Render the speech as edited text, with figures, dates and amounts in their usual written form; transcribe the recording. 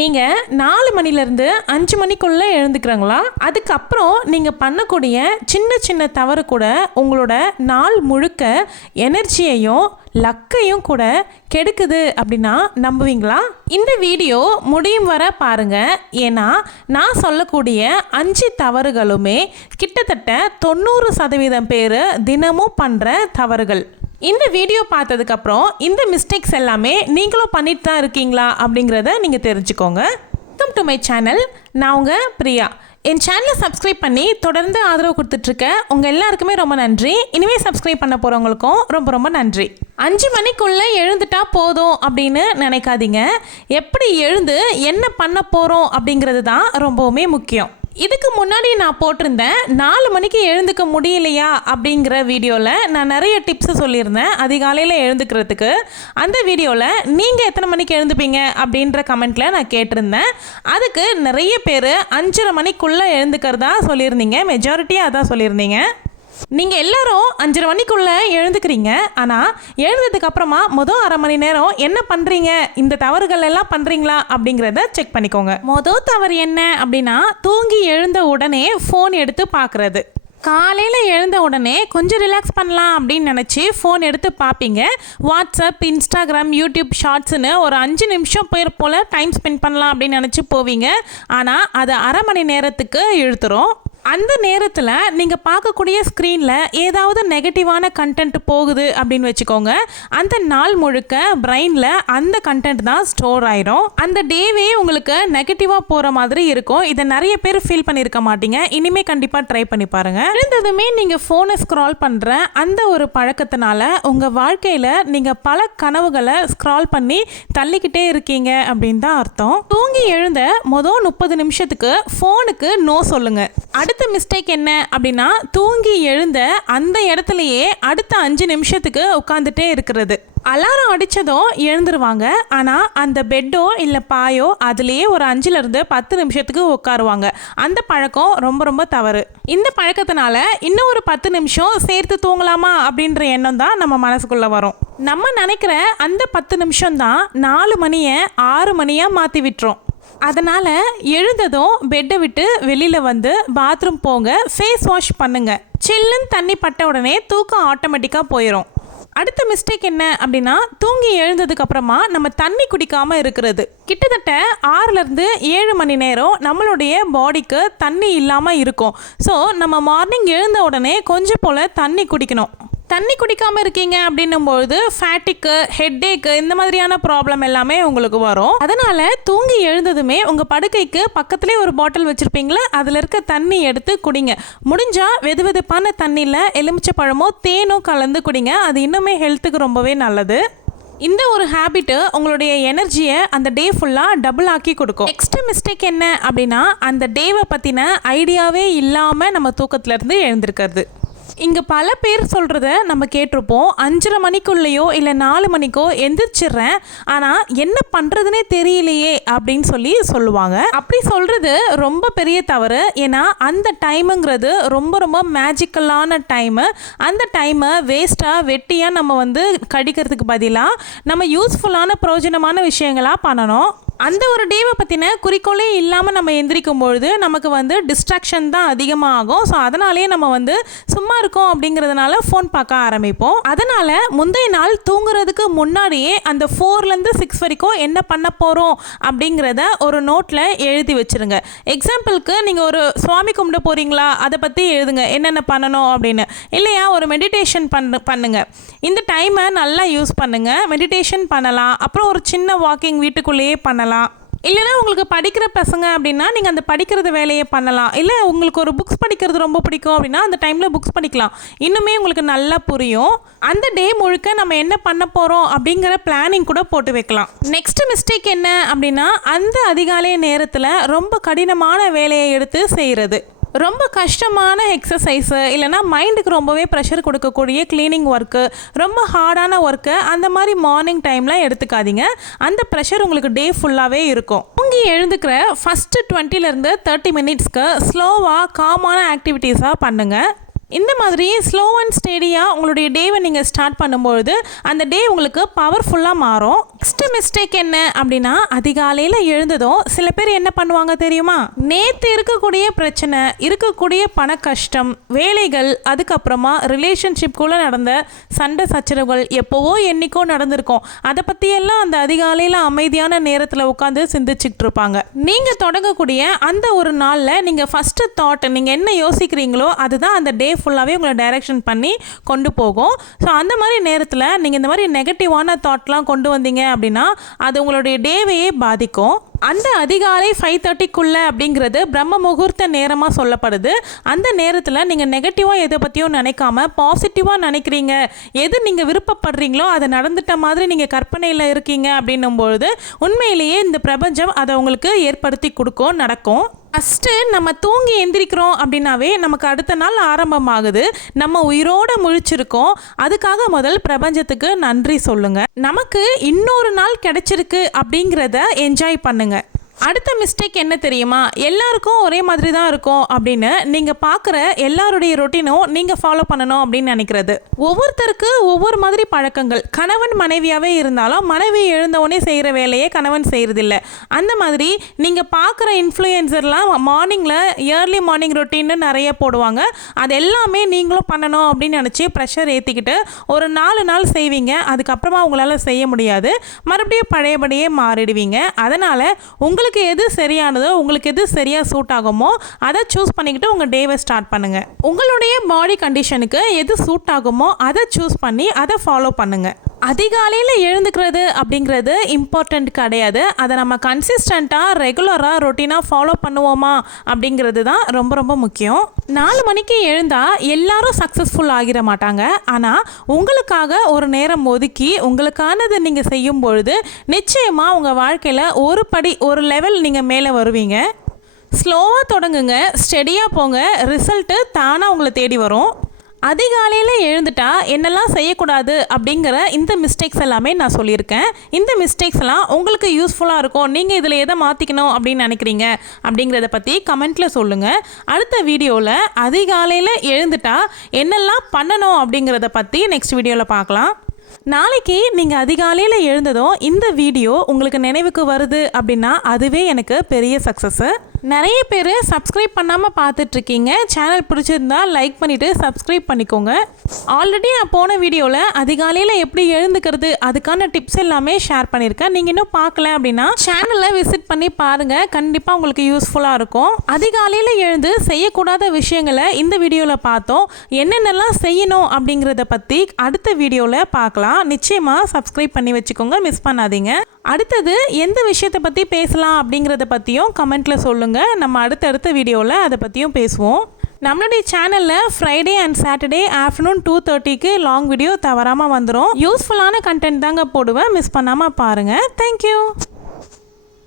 நீங்கள் 4 மணிலேருந்து 5 மணிக்குள்ளே எழுந்துக்கிறாங்களா? அதுக்கப்புறம் நீங்கள் பண்ணக்கூடிய சின்ன சின்ன தவறு கூட உங்களோட நாள் முழுக்க எனர்ஜியையும் லக்கையும் கூட கெடுக்குது அப்படின்னா நம்புவீங்களா? இந்த வீடியோ முடியும் வர பாருங்கள். ஏன்னா நான் சொல்லக்கூடிய 5 தவறுகளுமே கிட்டத்தட்ட 90% பேர் தினமும் பண்ணுற தவறுகள். இந்த வீடியோ பார்த்ததுக்கப்புறம் இந்த மிஸ்டேக்ஸ் எல்லாமே நீங்களும் பண்ணிட்டு தான் இருக்கீங்களா அப்படிங்கிறத நீங்கள் தெரிஞ்சுக்கோங்க. Welcome to my channel. நான் உங்கள் பிரியா. என் சேனலை சப்ஸ்கிரைப் பண்ணி தொடர்ந்து ஆதரவு கொடுத்துட்ருக்க உங்கள் எல்லாருக்குமே ரொம்ப நன்றி. இனிமேல் சப்ஸ்கிரைப் பண்ண போகிறவங்களுக்கும் ரொம்ப ரொம்ப நன்றி. 5 மணிக்குள்ளே எழுந்துட்டா போதும் அப்படின்னு நினைக்காதீங்க. எப்படி எழுந்து என்ன பண்ண போகிறோம் அப்படிங்கிறது தான் ரொம்பவுமே முக்கியம். இதுக்கு முன்னாடி நான் போட்டிருந்தேன் 4 மணிக்கு எழுந்துக்க முடியலையா அப்படிங்கிற வீடியோவில் நான் நிறைய டிப்ஸை சொல்லியிருந்தேன் அதிகாலையில் எழுந்துக்கிறதுக்கு. அந்த வீடியோவில் நீங்கள் எத்தனை மணிக்கு எழுந்துப்பீங்க அப்படின்ற கமெண்ட்டில் நான் கேட்டிருந்தேன். அதுக்கு நிறைய பேர் 5:30 மணிக்குள்ளே எழுந்துக்கிறதா சொல்லியிருந்தீங்க. மெஜாரிட்டியாக அதான் சொல்லியிருந்தீங்க. நீங்கள் எல்லாரும் 5:30 மணிக்குள்ளே எழுந்துக்கிறீங்க. ஆனால் எழுந்ததுக்கு அப்புறமா மொதல் அரை மணி நேரம் என்ன பண்ணுறீங்க, இந்த தவறுகள் எல்லாம் பண்ணுறீங்களா அப்படிங்கிறத செக் பண்ணிக்கோங்க. மொதல் தவறு என்ன அப்படின்னா, தூங்கி எழுந்த உடனே ஃபோன் எடுத்து பார்க்குறது. காலையில் எழுந்த உடனே கொஞ்சம் ரிலாக்ஸ் பண்ணலாம் அப்படின்னு நினச்சி ஃபோன் எடுத்து பார்ப்பீங்க. வாட்ஸ்அப், இன்ஸ்டாகிராம், யூடியூப் ஷார்ட்ஸ்னு ஒரு 5 நிமிஷம் போல் டைம் ஸ்பெண்ட் பண்ணலாம் அப்படின்னு நினச்சி போவீங்க. ஆனால் அது அரை மணி நேரத்துக்கு இழுத்துரும். அந்த நேரத்தில் நீங்கள் பார்க்கக்கூடிய ஸ்க்ரீனில் ஏதாவது நெகட்டிவான கண்டென்ட் போகுது அப்படின்னு வச்சுக்கோங்க. அந்த நாள் முழுக்க பிரெயினில் அந்த கண்டென்ட் தான் ஸ்டோர் ஆயிரும். அந்த டேவே உங்களுக்கு நெகட்டிவாக போகிற மாதிரி இருக்கும். இதை நிறைய பேர் ஃபீல் பண்ணியிருக்க மாட்டீங்க. இனிமேல் கண்டிப்பாக ட்ரை பண்ணி பாருங்கள். இருந்ததுமே நீங்கள் ஃபோனை ஸ்க்ரால் பண்ணுற அந்த ஒரு பழக்கத்தினால உங்கள் வாழ்க்கையில் நீங்கள் பல கனவுகளை ஸ்க்ரால் பண்ணி தள்ளிக்கிட்டே இருக்கீங்க அப்படின்னு தான் அர்த்தம். தூங்கி எழுந்த மொதல் 30 நிமிஷத்துக்கு ஃபோனுக்கு நோ சொல்லுங்கள். அடுத்த மிஸ்டேக் என்ன அப்படின்னா, தூங்கி எழுந்த அந்த இடத்துலையே அடுத்த 5 நிமிஷத்துக்கு உட்காந்துட்டே இருக்கிறது. அலாரம் அடித்ததும் எழுந்துருவாங்க. ஆனால் அந்த பெட்டோ இல்லை பாயோ அதுலேயே ஒரு 5லேருந்து 10 நிமிஷத்துக்கு உட்காருவாங்க. அந்த பழக்கம் ரொம்ப ரொம்ப தவறு. இந்த பழக்கத்தினால இன்னும் ஒரு 10 நிமிஷம் சேர்த்து தூங்கலாமா அப்படின்ற எண்ணம் தான் நம்ம மனசுக்குள்ளே வரும். நம்ம நினைக்கிற அந்த 10 நிமிஷம் தான் 4 மணியை 6 மணியாக மாற்றி விட்டுரும். அதனால் எழுந்ததும் பெட்டை விட்டு வெளியில் வந்து பாத்ரூம் போங்க, ஃபேஸ் வாஷ் பண்ணுங்க. சில்லுன்னு தண்ணி பட்ட உடனே தூக்கம் ஆட்டோமேட்டிக்காக போயிடும். அடுத்த மிஸ்டேக் என்ன அப்படின்னா, தூங்கி எழுந்ததுக்கு அப்புறமா நம்ம தண்ணி குடிக்காமல் இருக்கிறது. கிட்டத்தட்ட 6லேருந்து 7 மணி நேரம் நம்மளுடைய பாடிக்கு தண்ணி இல்லாமல் இருக்கும். ஸோ நம்ம மார்னிங் எழுந்த உடனே கொஞ்சம் போல் தண்ணி குடிக்கணும். தண்ணி குடிக்காமல் இருக்கீங்க அப்படின்னும்போது ஃபேட்டிக்கு, ஹெட்டேக்கு இந்த மாதிரியான ப்ராப்ளம் எல்லாமே உங்களுக்கு வரும். அதனால் தூங்கி எழுந்ததுமே உங்கள் படுக்கைக்கு பக்கத்துலேயே ஒரு பாட்டில் வச்சுருப்பீங்களே, அதில் இருக்க தண்ணி எடுத்து குடிங்க. முடிஞ்சால் வெது வெதுப்பான தண்ணியில் எலுமிச்சை பழமோ தேனோ கலந்து குடிங்க. அது இன்னுமே ஹெல்த்துக்கு ரொம்பவே நல்லது. இந்த ஒரு ஹேபிட்டு உங்களுடைய எனர்ஜியை அந்த டே ஃபுல்லாக டபுள் ஆக்கி கொடுக்கும். நெக்ஸ்ட் மிஸ்டேக் என்ன அப்படின்னா, அந்த டேவை பற்றின ஐடியாவே இல்லாமல் நம்ம தூக்கத்துலேருந்து எழுந்திருக்கிறது. இங்கே பல பேர் சொல்கிறத நம்ம கேட்டிருப்போம். 5:30 மணிக்குள்ளேயோ இல்லை 4 மணிக்கோ எந்திரிச்சிடுறேன், ஆனால் என்ன பண்ணுறதுனே தெரியலையே அப்படின்னு சொல்லுவாங்க. அப்படி சொல்கிறது ரொம்ப பெரிய தவறு. ஏன்னா அந்த டைமுங்கிறது ரொம்ப ரொம்ப மேஜிக்கலான டைமு. அந்த டைமை வேஸ்ட்டாக வெட்டியாக நம்ம கடிக்கிறதுக்கு பதிலாக நம்ம யூஸ்ஃபுல்லான பிரயோஜனமான விஷயங்களாக பண்ணணும். அந்த ஒரு டேவை பற்றின குறிக்கோளே இல்லாமல் நம்ம எந்திரிக்கும் பொழுது நமக்கு டிஸ்ட்ராக்ஷன் தான் அதிகமாக ஆகும். ஸோ அதனாலேயே நம்ம சும்மா இருக்கோம் அப்படிங்கிறதுனால ஃபோன் பார்க்க ஆரம்பிப்போம். அதனால் முந்தைய நாள் தூங்குறதுக்கு முன்னாடியே அந்த 4லேருந்து 6 வரைக்கும் என்ன பண்ண போகிறோம் அப்படிங்கிறத ஒரு நோட்டில் எழுதி வச்சுருங்க. எக்ஸாம்பிளுக்கு நீங்கள் ஒரு சுவாமி கும்பிட போகிறீங்களா, அதை பற்றி எழுதுங்க, என்னென்ன பண்ணணும் அப்படின்னு. இல்லையா ஒரு மெடிடேஷன் பண்ணுங்கள். இந்த டைமை நல்லா யூஸ் பண்ணுங்கள். மெடிடேஷன் பண்ணலாம். அப்புறம் ஒரு சின்ன வாக்கிங் வீட்டுக்குள்ளேயே பண்ணலாம். இல்லைனா உங்களுக்கு படிக்கிற பசங்க அப்படின்னா நீங்கள் அந்த படிக்கிறது வேலையை பண்ணலாம். இல்லை உங்களுக்கு ஒரு புக்ஸ் படிக்கிறது ரொம்ப பிடிக்கும் அப்படின்னா அந்த டைமில் புக்ஸ் படிக்கலாம். இன்னுமே உங்களுக்கு நல்லா புரியும். அந்த டே முழுக்க நம்ம என்ன பண்ண போகிறோம் அப்படிங்கிற பிளானிங் கூட போட்டு வைக்கலாம். நெக்ஸ்ட் மிஸ்டேக் என்ன அப்படின்னா, அந்த அதிகாலை நேரத்தில் ரொம்ப கடினமான வேலையை எடுத்து செய்கிறது. ரொம்ப கஷ்டமான எக்ஸசைஸு இல்லைனா மைண்டுக்கு ரொம்பவே ப்ரெஷர் கொடுக்கக்கூடிய க்ளீனிங் ஒர்க்கு, ரொம்ப ஹார்டான ஒர்க்கு அந்த மாதிரி மார்னிங் டைமில் எடுத்துக்காதீங்க. அந்த ப்ரெஷர் உங்களுக்கு டே ஃபுல்லாகவே இருக்கும். தூங்கி எழுந்துக்கிற ஃபஸ்ட்டு 20லேருந்து 30 மினிட்ஸ்க்கு ஸ்லோவாக காமான ஆக்டிவிட்டீஸாக பண்ணுங்கள். இந்த மாதிரி ஸ்லோ அண்ட் ஸ்டெடியாக உங்களுடைய டேவை நீங்கள் ஸ்டார்ட் பண்ணும்பொழுது அந்த டே உங்களுக்கு பவர்ஃபுல்லாக மாறும். நெக்ஸ்ட் மிஸ்டேக் என்ன அப்படின்னா, அதிகாலையில் எழுந்ததும் சில பேர் என்ன பண்ணுவாங்க தெரியுமா, நேற்று இருக்கக்கூடிய பிரச்சனை, இருக்கக்கூடிய பண கஷ்டம், வேலைகள், அதுக்கப்புறமா ரிலேஷன்ஷிப்குள்ளே நடந்த சண்டை சச்சரவுகள் எப்போவோ என்னைக்கோ நடந்திருக்கும், அதை பற்றியெல்லாம் அந்த அதிகாலையில் அமைதியான நேரத்தில் உட்காந்து சிந்திச்சுக்கிட்டு இருப்பாங்க. நீங்கள் தொடங்கக்கூடிய அந்த ஒரு நாளில் நீங்கள் ஃபஸ்ட்டு தாட் நீங்கள் என்ன யோசிக்கிறீங்களோ அதுதான் அந்த டே ஃபுல்லாகவே உங்களை டைரக்ஷன் பண்ணி கொண்டு போகும். ஸோ அந்த மாதிரி நேரத்தில் நீங்கள் இந்த மாதிரி நெகட்டிவான தாட்லாம் கொண்டு வந்தீங்க அப்படின்னா அது உங்களுடைய டேவையே பாதிக்கும். அந்த அதிகாலை 5:30க்குள்ளே அப்படிங்கிறது பிரம்ம முகூர்த்த நேரமாக சொல்லப்படுது. அந்த நேரத்தில் நீங்கள் நெகட்டிவாக எதை பற்றியும் நினைக்காம பாசிட்டிவாக நினைக்கிறீங்க, எது நீங்கள் விருப்பப்படுறீங்களோ அதை நடந்துட்ட மாதிரி நீங்கள் கற்பனையில் இருக்கீங்க அப்படின்னும்பொழுது உண்மையிலேயே இந்த பிரபஞ்சம் அதை உங்களுக்கு ஏற்படுத்தி கொடுக்கும், நடக்கும். ஃபஸ்ட்டு நம்ம தூங்கி எந்திரிக்கிறோம் அப்படின்னாவே நமக்கு அடுத்த நாள் ஆரம்பமாகுது, நம்ம உயிரோடு முழிச்சிருக்கோம். அதுக்காக முதல் பிரபஞ்சத்துக்கு நன்றி சொல்லுங்க. நமக்கு இன்னொரு நாள் கிடைச்சிருக்கு அப்படிங்கிறத என்ஜாய் பண்ணுங்க. அடுத்த மிஸ்டேக் என்ன தெரியுமா, எல்லாருக்கும் ஒரே மாதிரி தான் இருக்கும் அப்படின்னு நீங்கள் பார்க்குற எல்லாருடைய ரொட்டீனும் நீங்கள் ஃபாலோ பண்ணணும் அப்படின்னு நினைக்கிறது. ஒவ்வொருத்தருக்கு ஒவ்வொரு மாதிரி பழக்கங்கள். கணவன் மனைவியாகவே இருந்தாலும் மனைவி எழுந்தவொடனே செய்கிற வேலையை கணவன் செய்கிறதில்ல. அந்த மாதிரி நீங்கள் பார்க்குற இன்ஃப்ளூயன்சர்லாம் மார்னிங்கில் ஏர்லி மார்னிங் ரொட்டீன்னு நிறைய போடுவாங்க. அது எல்லாமே நீங்களும் பண்ணணும் அப்படின்னு நினச்சி ப்ரெஷர் ஏற்றிக்கிட்டு ஒரு 4 நாள் செய்வீங்க. அதுக்கப்புறமா உங்களால் செய்ய முடியாது, மறுபடியும் பழையபடியே மாறிடுவீங்க. அதனால் உங்களுக்கு எது சரியானதோ, உங்களுக்கு எது சரியாக சூட் ஆகுமோ அதை சூஸ் பண்ணிக்கிட்டு உங்கள் டேவை ஸ்டார்ட் பண்ணுங்கள். உங்களுடைய பாடி கண்டிஷனுக்கு எது சூட் ஆகுமோ அதை சூஸ் பண்ணி அதை ஃபாலோ பண்ணுங்கள். அதிகாலையில் எழுந்துக்கிறது அப்படிங்கிறது இம்பார்ட்டண்ட் கிடையாது. அதை நம்ம கன்சிஸ்டண்ட்டாக ரெகுலராக ரொட்டீனாக ஃபாலோ பண்ணுவோமா அப்படிங்கிறது தான் ரொம்ப ரொம்ப முக்கியம். 4 மணிக்கு எழுந்தால் எல்லாரும் சக்ஸஸ்ஃபுல் ஆகிட மாட்டாங்க. ஆனால் உங்களுக்காக ஒரு நேரம் ஒதுக்கி உங்களுக்கானது நீங்கள் செய்யும் பொழுது நிச்சயமாக உங்கள் வாழ்க்கையில் ஒரு படி ஒரு லெவல் நீங்கள் மேலே வருவீங்க. ஸ்லோவாக தொடங்குங்க, ஸ்டெடியாக போங்க, ரிசல்ட்டு தானாக உங்களை தேடி வரும். அதிகாலையில் எழுந்துட்டா என்னெல்லாம் செய்யக்கூடாது அப்படிங்கிற இந்த மிஸ்டேக்ஸ் எல்லாமே நான் சொல்லியிருக்கேன். இந்த மிஸ்டேக்ஸ்லாம் உங்களுக்கு யூஸ்ஃபுல்லாக இருக்கும். நீங்கள் இதில் எதை மாற்றிக்கணும் அப்படின்னு நினைக்கிறீங்க அப்படிங்கிறத பற்றி கமெண்ட்டில் சொல்லுங்கள். அடுத்த வீடியோவில் அதிகாலையில் எழுந்துட்டா என்னெல்லாம் பண்ணணும் அப்படிங்கிறத பற்றி நெக்ஸ்ட் வீடியோவில் பார்க்கலாம். நாளைக்கு நீங்கள் அதிகாலையில் எழுந்ததும் இந்த வீடியோ உங்களுக்கு நினைவுக்கு வருது அப்படின்னா அதுவே எனக்கு பெரிய சக்ஸஸ்ஸு. நிறைய பேர் சப்ஸ்கிரைப் பண்ணாமல் பார்த்துட்ருக்கீங்க. சேனல் பிடிச்சிருந்தா லைக் பண்ணிவிட்டு சப்ஸ்கிரைப் பண்ணிக்கோங்க. ஆல்ரெடி நான் போன வீடியோவில் அதிகாலையில் எப்படி எழுந்துக்கிறது அதுக்கான டிப்ஸ் எல்லாமே ஷேர் பண்ணியிருக்கேன். நீங்கள் இன்னும் பார்க்கல அப்படின்னா சேனலை விசிட் பண்ணி பாருங்கள், கண்டிப்பாக உங்களுக்கு யூஸ்ஃபுல்லாக இருக்கும். அதிகாலையில் எழுந்து செய்யக்கூடாத விஷயங்களை இந்த வீடியோவில் பார்த்தோம். என்னென்னலாம் செய்யணும் அப்படிங்கிறத பற்றி அடுத்த வீடியோவில் பார்க்கலாம். நிச்சயமாக சப்ஸ்கிரைப் பண்ணி வச்சுக்கோங்க, மிஸ் பண்ணாதீங்க. அடுத்தது எந்த விஷயத்தை பற்றி பேசலாம் அப்படிங்கிறத பற்றியும் கமெண்ட்டில் சொல்லுங்கள். நம்ம அடுத்தடுத்த வீடியோவில் அதை பற்றியும் பேசுவோம். நம்மளுடைய சேனலில் ஃப்ரைடே அண்ட் சாட்டர்டே ஆஃப்டர்நூன் 2:30க்கு லாங் வீடியோ தவறாமல் வந்துடும். யூஸ்ஃபுல்லான கண்டென்ட் தாங்க போடுவேன், மிஸ் பண்ணாமல் பாருங்கள். தேங்க்யூ.